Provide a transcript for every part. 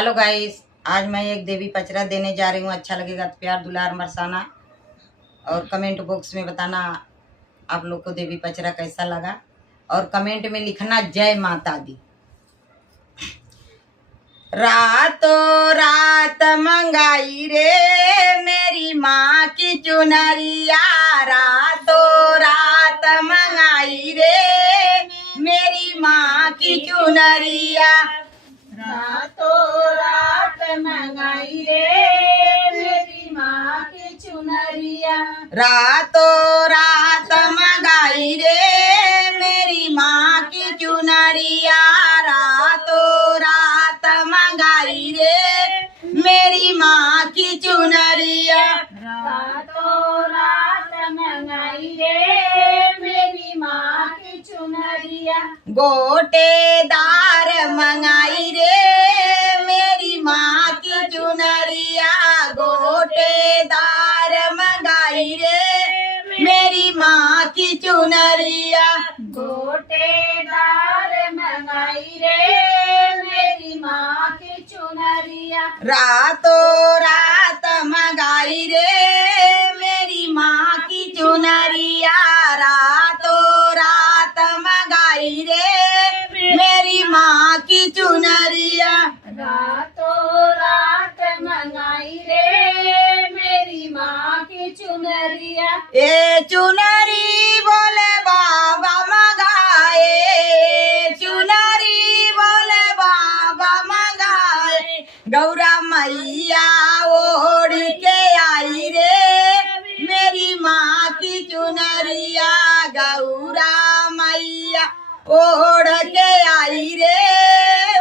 Hello guys, आज मैं एक देवी पचरा देने जा रही हूँ। अच्छा लगेगा तो प्यार दुलार बरसाना और कमेंट बॉक्स में बताना आप लोग को देवी पचरा कैसा लगा, और कमेंट में लिखना जय माता दी। रातों रात मंगाई रे मेरी माँ की चुनरिया, रातों रात मंगाई रे मेरी माँ की चुनरिया, रातों रात मंगाई रे मेरी माँ की चुनरिया, रातों रात मंगाई रे मेरी माँ की चुनरिया, रातों रात मंगाई रे मेरी माँ की चुनरिया, रातों रात मंगाई रे मेरी माँ की चुनरिया, गोटेदार मंगाई रे मेरी माँ की चुनरिया, गोटेदार मंगाई रे मेरी माँ की चुनरिया, गोटेदार मंगाई रे मेरी माँ की चुनरिया, रातों रात मंगाई रे मेरी माँ की चुनरिया, रातों रात मंगाई रे मेरी माँ की चुनरिया, रातों रात मंगाई रे मेरी माँ की चुनरिया, ए चुनरी बोले बाबा मंगाए, चुनरी बोले बाबा मंगाए, गौरा मैया ओढ़ के आई रे मेरी माँ की चुनरिया, गौरा मैया ओढ़ के आई रे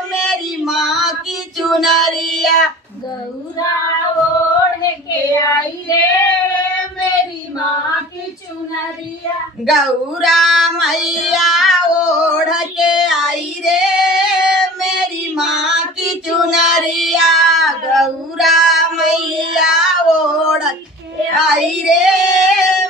मेरी माँ की चुनरिया, गौरा ओढ़ के आई रे मेरी माँ की चुनरिया, गौरा मैया ओढ़ के आई रे मेरी माँ की चुनरिया, गौरा मैया ओढ़ के आई रे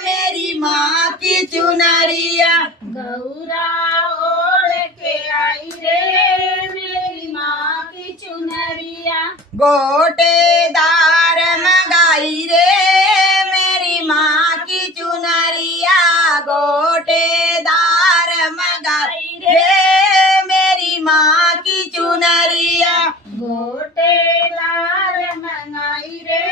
मेरी माँ की चुनरिया, गौरा ओढ़ के आई रे मेरी माँ की चुनरिया, गोटेदार मंगाई रे मेरी माँ की चुनरिया, गोटेदार मंगाई रे मेरी माँ की चुनरिया, गोटेदार मंगाई रे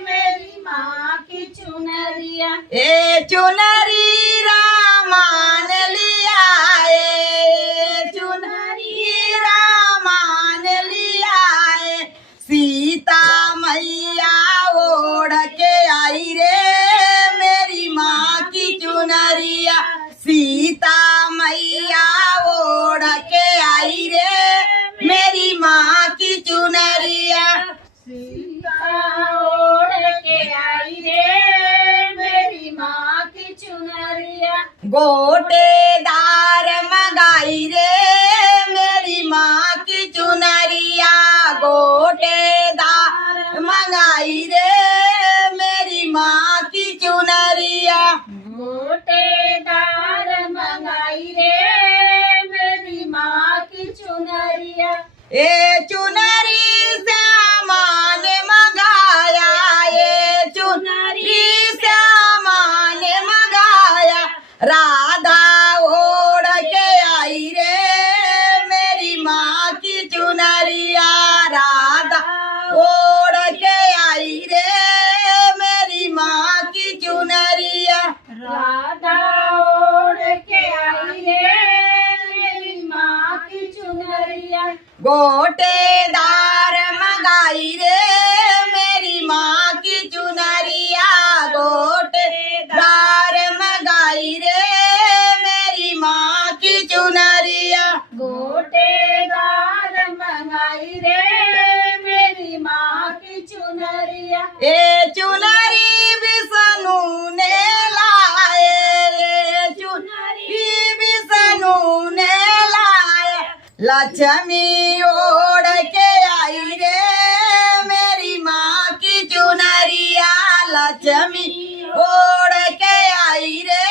मेरी माँ की चुनरिया, ए चुनरी रामान लिया, ए चुनरी रामान लिया, सीता मैया ओढ़ के आई रे मेरी माँ की चुनरिया, सीता मैया ओढ़ के आई रे मेरी माँ की चुनरिया, सीता ओढ़ के आई रे मेरी माँ की चुनरिया, गोटेदार मंगाई रे मेरी माँ की चुनरिया, गोटेदार मंगाई रे मेरी माँ की चुनरिया, गोटेदार मंगाई रे मेरी माँ की चुनरिया, ए चुनरी सामान मंगाया, ये चुनरी सामान मंगाया, राधा ओढ़ के आई रे मेरी माँ की चुनरिया, राधा ओढ़ के आई रे मेरी माँ की चुनरिया, राधा ओढ़ के आई रे मेरी माँ की चुनरिया, गोटेदार मंगाई रे मेरी माँ की चुनरिया, गोटेदार मंगाई रे मेरी माँ की चुनरिया, गोटेदार मंगाई रे मेरी माँ की चुनरिया, ए चुनरी विष्णु ने लाए, ए चुनरी विष्णु ने लाए, लक्ष्मी ओढ़ के आई रे मेरी माँ की चुनरिया, लक्ष्मी ओढ़ के आई रे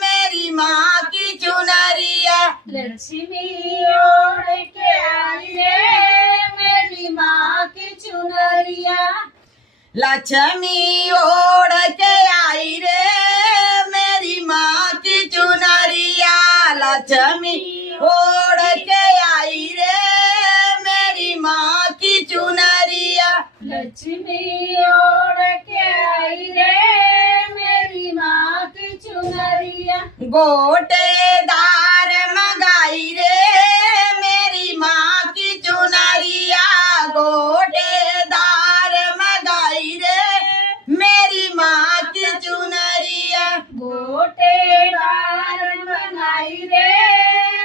मेरी माँ की चुनरिया, लक्ष्मी ओढ़ के आई रे मेरी लक्ष्मी ओढ़ के आई रे मेरी माँ की चुनरिया, लक्ष्मी ओढ़ के आई रे मेरी माँ की चुनरिया। लक्ष्मी ओढ़ के आई रे मेरी माँ की चुनरिया, गोटेदार मंगाई रे मेरी माँ की चुनरिया, गोटेदार मंगाई रे मेरी माँ की चुनरिया। गोटेदार बनाई रे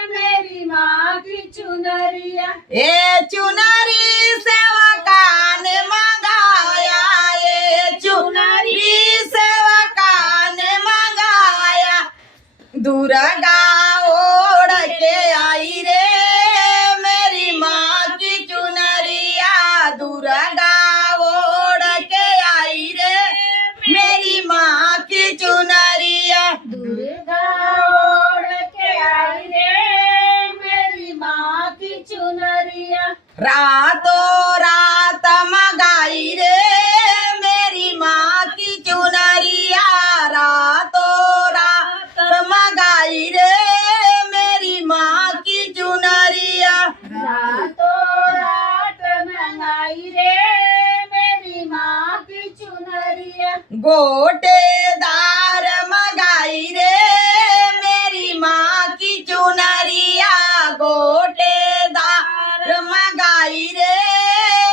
मेरी माँ की चुनरिया, ए चुनरी सेवका ने मंगाया, ए चुनरी सेवका ने मंगाया, दुर्गा ओढ़ के आई रे मेरी माँ की चुनरिया, दुर्गा ओढ़ के आई रे मेरी माँ की चुनरिया। दुर्गा ओढ़ के आई रे मेरी माँ की चुनरिया, रातों रात मंगाई रे मेरी माँ की चुनरिया, रातों रात मंगाई रे मेरी माँ की चुनरिया। रातों रात मंगाई रे मेरी माँ की चुनरिया, गोटेदार मंगाई रे मेरी माँ की चुनरिया, गोटेदार मंगाई रे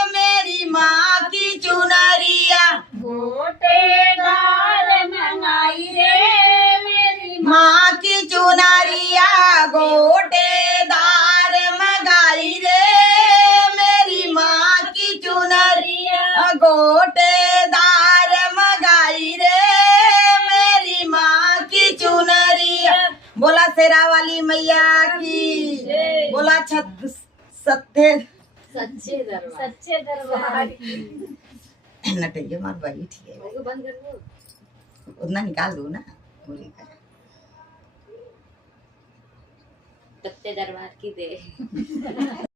मेरी माँ की चुनरिया। गोटेदार मंगाई रे मेरी माँ की चुनरिया, गोटेदार मंगाई रे मेरी माँ की चुनरिया, गोटेदार मंगाई रे मेरी माँ की चुनरिया। बोला शेरा वाली मैया की, बोला सत्य सच्चे दरबार की। नटैया मार भाई ठीक है, बंद कर दो। उतना निकाल दो ना पूरी का। सच्चे दरबार की दे।